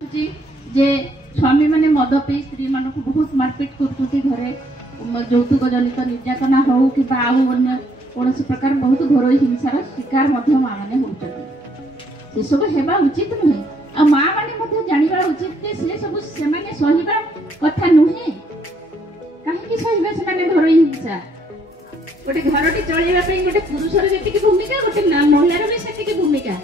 जे स्वामी माने मद पी स्त्री मान को बहुत मारपीट कर घरे यौतुक जनित निर्यातना हो कि कौन प्रकार बहुत घरोई हिंसार शिकार माँ मैंने होती सब हेबा उचित नुहे आ माँ मैंने जानवा उचित से सब से सहिबा कथा नुहे कहीं सहिबा से घरोई हिंसा गोटे घर टी चलने गोटे पुरुषर जी भूमिका गोटे महिलार भी से भूमिका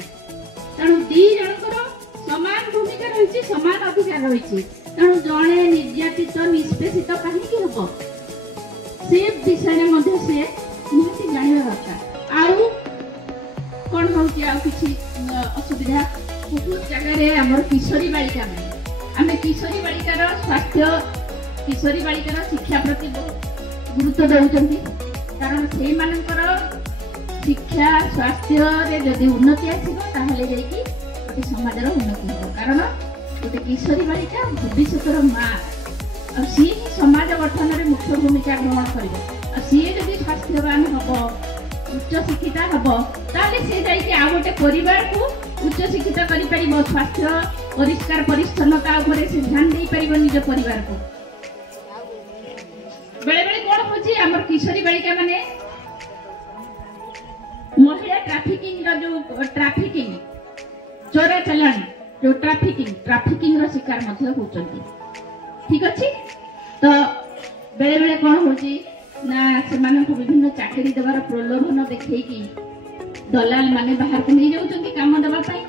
तेणु दी जनकर समान भूमिका रही समान अधिकार रही तेणु जड़े निर्यातित निष्पेषित कहीं हम से विषय में से निहती जानवा दरकार आउ कौन हो कि असुविधा बहुत जगह आम किशोरी बालिका आम किशोरी बालिकार स्वास्थ्य किशोरी बालिकार शिक्षा प्रति बहुत गुरुत्व दौरान कारण से मानकर शिक्षा स्वास्थ्य जदि उन्नति आसो समाज उन्नति हो कारण गोटे किशोरी बालिका भविष्य माँ सी ही समाज गठन में मुख्य भूमिका ग्रहण कर सी जदि स्वास्थ्यवान हम उच्च शिक्षिता हम ताले से जाइए आ गोटे परिवार को उच्च शिक्षित कर स्वास्थ्य परिष्कार परिच्छन्नता से ध्यान दे पार निज परिवार को बेले बेले कौन हो आम किशोरी बालिका माने महिला ट्राफिकिंग जो ट्राफिकिंग चोरा चलाणी जो ट्राफिकिंग रो शिकार मध्य होचंती ठीक अछि तो बेले बेले कौन होची ना से माने को विभिन्न चाकरी देवार प्रलोभन देखै कि दलाल माने बाहर को नहीं जाउचंती काम देबा पई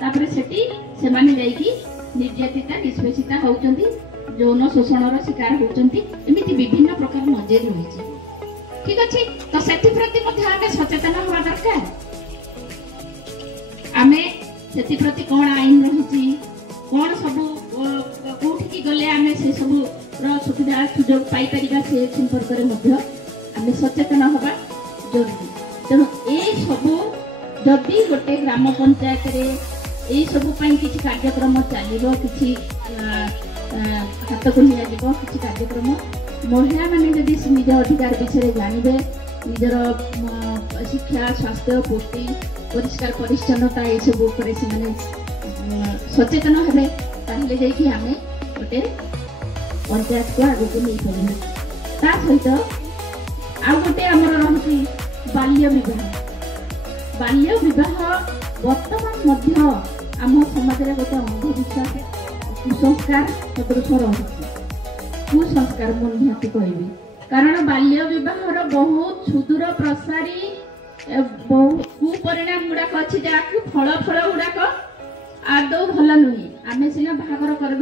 तापर सेठी से माने जाई कि निर्यातिता निष्पेषिता होचंती यौन शोषण रो शिकार होचंती एमिति विभिन्न प्रकार मजेर होईची ठीक अछि तो सेति प्रति मध्य आमे सचेतन होवा दरकार आमे सेति प्रति कौन आईन रही कौन सब कौटी गले आम से सब सुविधा सुजोग पाइपर से संपर्क में सचेतन हवा जरूरी तेणु ये सब जदि गोटे ग्राम पंचायत रे सब किसी कार्यक्रम चलो कि हाथ को कि कार्यक्रम महिला मैंने जदि निज अधिकार विषय जानवे निजर शिक्षा स्वास्थ्य पुष्टि परिष्कार परिच्छन्नता ये सब सचेतन हेबे ताहले जाइए आम गोटे पंचायत को आगे नहीं पारे ता सहित आ गोटे आमर रही बाल्य विवाह वर्तमान आम समाज में गोटे अंधविश्वास कुसंस्कार सदृश रही कुसंस्कार मन निहती कहबी कारण बाल्य विवाहर बहुत सुदूर प्रसारी कुपरिणाम गुड़ाक अच्छी जहाँ फल गुड़ाक आदौ भल नुहे आम सीना बाहागर कर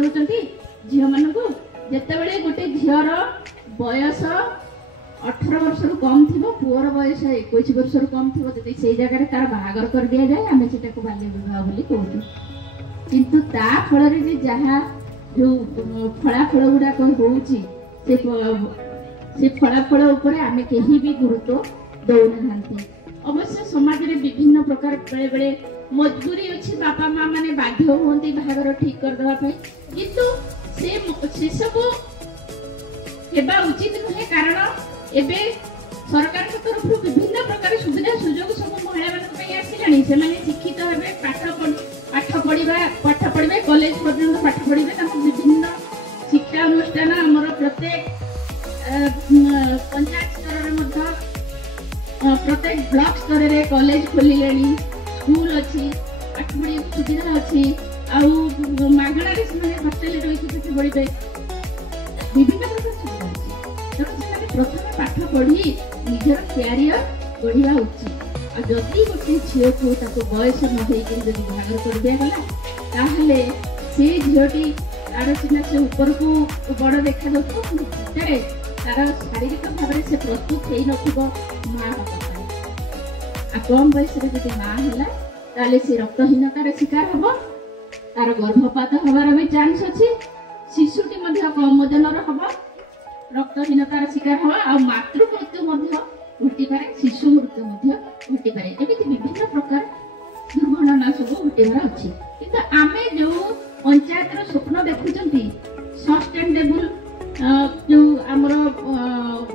झील मान जिते गोटे झीर बयस 18 वर्ष रु कम थी पुअर बयस 21 वर्ष रु कम थी से जगह तार बाहागर कर दि जाए आम से बाल्य विवाह बोली कहूँ किंतु ता फल जहाँ जो फलाफल गुड़ाक होची से फलाफल उपरे आम कहीं भी गुरुत्व दौना अवश्य समाज में विभिन्न प्रकार बेले बेले मजबूरी अच्छी बापा माँ मैंने बाध्य होती बाहागर ठीक करदे किंतु से सब हेबा उचित नुहे कारण एबे सरकार तरफ विभिन्न प्रकार सुविधा सुजोग सब महिला मान आसिलानी से शिक्षित हे पाठ पढ़े कॉलेज पर्यंत पाठ पढ़े विभिन्न शिक्षा अनुष्ठान आमर प्रत्येक पंचायत स्तर प्रत्येक ब्लॉक स्तर रे कॉलेज खोलिले स्कूल अच्छी पाठ पढ़ी सुविधा अच्छी आगणा हस्टेल रही बढ़े विभिन्न प्रकार सुविधा अच्छी तेनाली प्रथम पाठ पढ़ी निजर क्यारियर बढ़िया उचित जदि गोटे झील को बयस नई बाहर कर दिगला से झीटी तार सीना से ऊपर को बड़ देखा भितर तार शारीरिक भाव से प्रस्तुत हो माँ कम बयस जब माँ है से रक्तहीनतार शिकार हम तार गर्भपात हबार भी चांस अच्छी शिशुटी कम ओजन हम रक्तहीनतार शिकार हम आ मातृ मृत्यु घटी पारे शिशु मृत्यु घटी पारे एमती विभिन्न प्रकार दुर्घटना सब घटार अच्छी किंतु आमे जो पंचायत स्वप्न देखुंट सस्टेनेबल जो आमर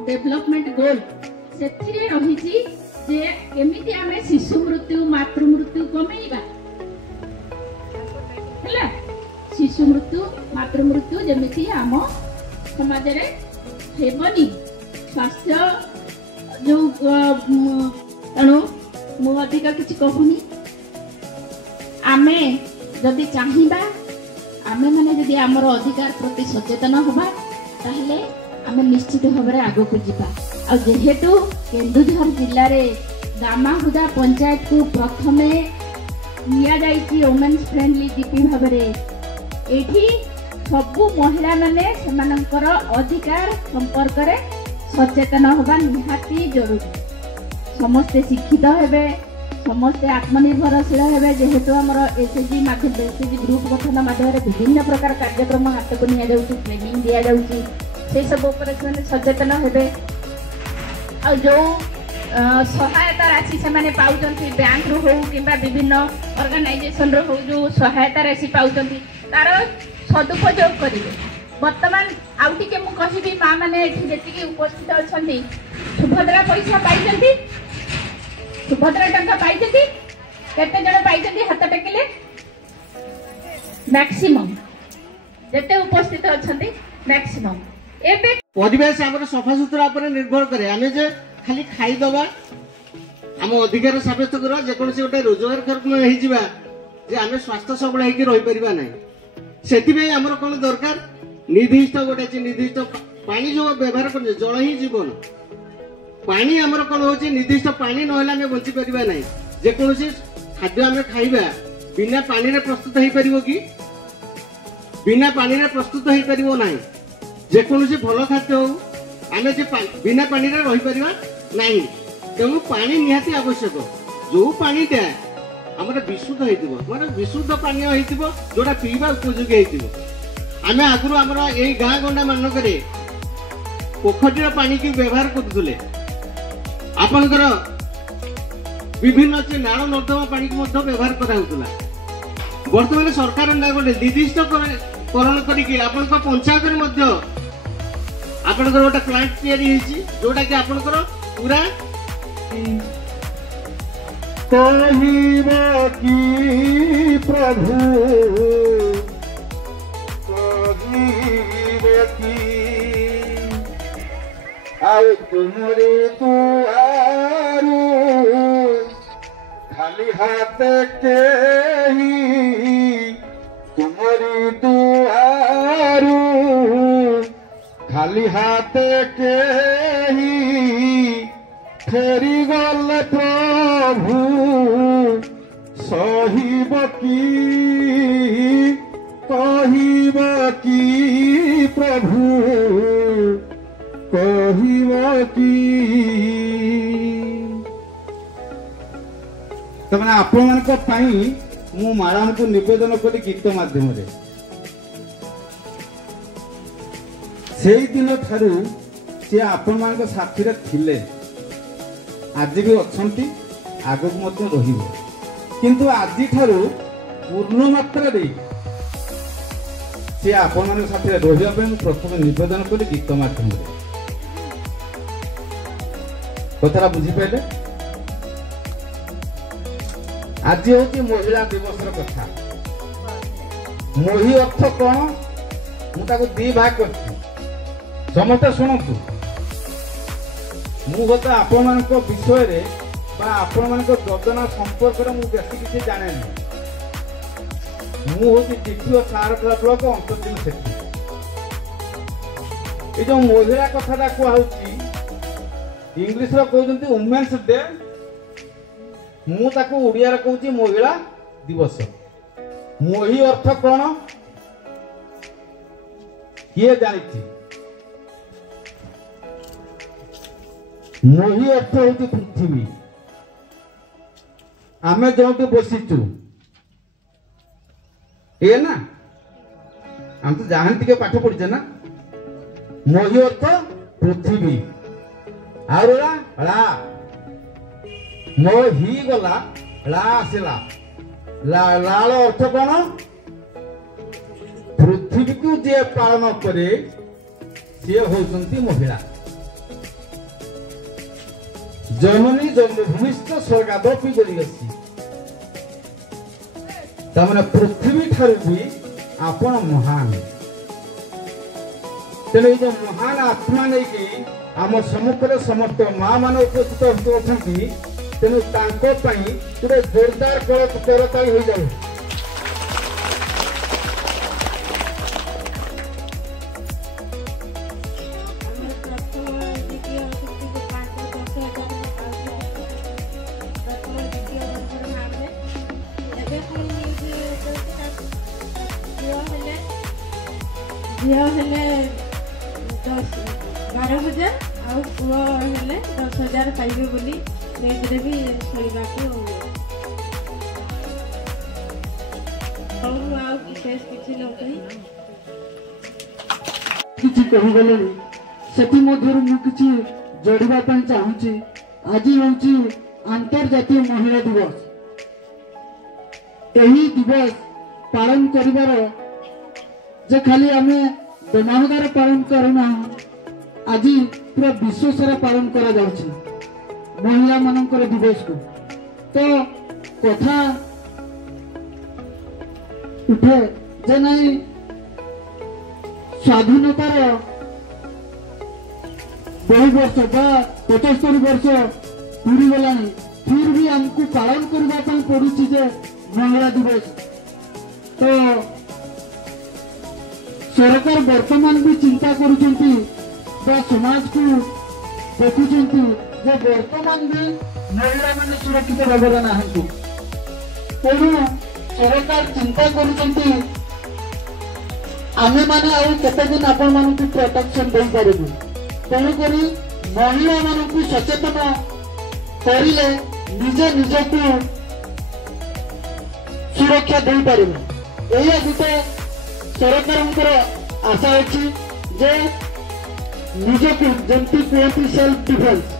डेवलपमेंट गोल से रही जे केमिति आमे शिशु मृत्यु मातृ मृत्यु कमेइबा शिशु मृत्यु मातृ मृत्यु जमी आम समाज रे हेबनी स्वास्थ्य जो तेणु मु अधिक किसी कहूनी आमे जदि चाहिबा आमे माने जदि आमर अधिकार प्रति सचेतन होबा ताहले आमे निश्चित भाव में आग को जीवा आ जेहेतु केन्दुझर जिले में दामाहुदा पंचायत को प्रथमे निया जाइछि वुमेन्स फ्रेंडली जीपी भाव में एठी सबु महिला माने सेमानकर अधिकार संपर्क रे सचेतन होबा निहाती जरूरी समस्ते शिक्षित हेबे समस्ते आत्मनिर्भरशील हेबे जेहेतु आमर एसएचजी माध्यम एसएचजी ग्रुप गठन माध्यम विभिन्न प्रकार कार्यक्रम हाथ को निया जाउछि ट्रेनिंग दिया जाउछि से सब ऊपर सचेतन हेबे आ जो सहायता राशि से माने पाउचंती बैंक रो हो किबा विभिन्न ऑर्गेनाइजेशन रो हो जो सहायता राशि पाउचंती तार सदुपयोग करिवे वर्तमान आउटी के मु कहिबी मां माने एठी जेतिकी उपस्थित अछंती सुभद्रा पैसा पाइचंती सुभद्रा टंका पाइचंती केते जण पाइचंती हाथ टेकिले मैक्सिमम जेते उपस्थित अछंती मैक्सिमम एबे परिवेश हमर सफा सुतरा पर निर्भर करे आमे जे खाली खाई दबा हम अधिकार साब्यस्त करा जे कोनसे गोटे रोजगार कर्म हे जिबा जे आमे स्वास्थ्य सबल हे कि रहि परिबा नै सेति बे हमर कोन दरकार निर्दिष्ट गोटे निर्दिष्ट पानी जो व्यवहार कर जल ही जीवन पानी आमर कौन हो निर्दिष्ट पानी ना आम बची पारा ना जेकोसी खाद्य आम खाइबा बिना पानी रे प्रस्तुत हो पार कि बिना पानी रे प्रस्तुत हो पार ना जेकोसी भल खाद्य हो आम बिना पानी रे रही पार ना तेणु पानी निहाती आवश्यक जो पानीटा आमर विशुद्ध हो विशुद्ध पानी हो जोटा पीवा उपयोगी हो आम आगु आमर ये गाँ गंडा मानक पोखरीर पानी की व्यवहार करुले आपणकर विभिन्न नाल नर्दमा पानी की व्यवहार कराला बर्तमान सरकार गोटे निर्दिष्ट करण कर पंचायत आपणकर गोटे प्लांट या जोटा कि आपणकर पूरा प्रभु आए तुमरे दुआरू खाली हाथ के ही तुमरी दुआरू खाली हाथ के ही फेरी गल प्रभु सहिब की कहिब की प्रभु कहिब की तमने आपण मानक पाई मु मैडम को निवेदन कली गीत माध्यम रे से दिन ठारू से आपण मानक साथी रे थिले आज भी अच्छी आगक मध्य रहिबे किंतु आज ठारू पूर्ण मात्रा रे से आपण मानक साथी रे रहिबा पे प्रथम निवेदन कली गीत माध्यम रे कथरा बुझी पाइले आज हूँ महिला दिवस कथा मोही अर्थ कौन मुझे दी भाग कर समस्त शुणु मुझे आपण मान विषय आपण मान योजना संपर्क में मुझे बेसी किसी जाने मुझे द्वितीय सारकला ब्लॉक अंतर्दिन सेक्रेटरी ये जो महिला कथा कहूँ इंग्लिश कहते वुमेन्स डे मुझे ओडिया कहूँ महिला दिवस मोही अर्थ कौन किए जानी मोही अर्थ हूँ पृथ्वी आमे जो बसीचु ये ना हम तो जानते के पाठ पढ़ी ना मोही अर्थ पृथ्वी ला मो ही गला ला आसला लाल अर्थ कौन पृथ्वी को जे पालन करे सी होती महिला जननी जन्मभूमिस्थ स्वर्गादपि गरीयसी तमने पृथ्वी ठारू भी आपण महान तेणु ये महान आत्मा नहीं कि आम सम्मुखें समस्त माँ मान उपस्थित होती तेणु गोटे जोरदार करताली हो जाए। झील हेले 12,000 आउ पुआ हेले 10,000 पाइबे बोली पेजरे भी शुणा विशेष किसी लोग किसी कहीगले से जोड़वा चाहूँगी। आज हूँ अंतर्जातीय महिला दिवस। यही दिवस पालन करिवार जे खाली आम बेमानदार पालन करना आज पूरा विश्व सारा पालन करा जाउछि महिला मानकर दिवस को। तो कथा उठे जे नहीं स्वाधीनतार बहु वर्ष बा 75 वर्ष पूरी गलानी फिर भी हमको पालन करने पड़ुछि जे महिला दिवस। तो सरकार वर्तमान भी चिंता करुचंती बा समाज को देखुचंती जे वर्तमान भी महिला माने सुरक्षित भाବରେ नाहंती। तेणु सरकार चिंता करुचंती आमे माने आउ केते दिन आपण मानकु प्रोटेक्शन दे पारिबु। तेणु करी महिला मानकु सचेतन करिले निजे निजकु सुरक्षा दे पारिबु। एही गुटे सरकार आशा अच्छी जे निजकु जंती कहती सेल्फ डिफेन्स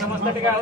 समस्त टिका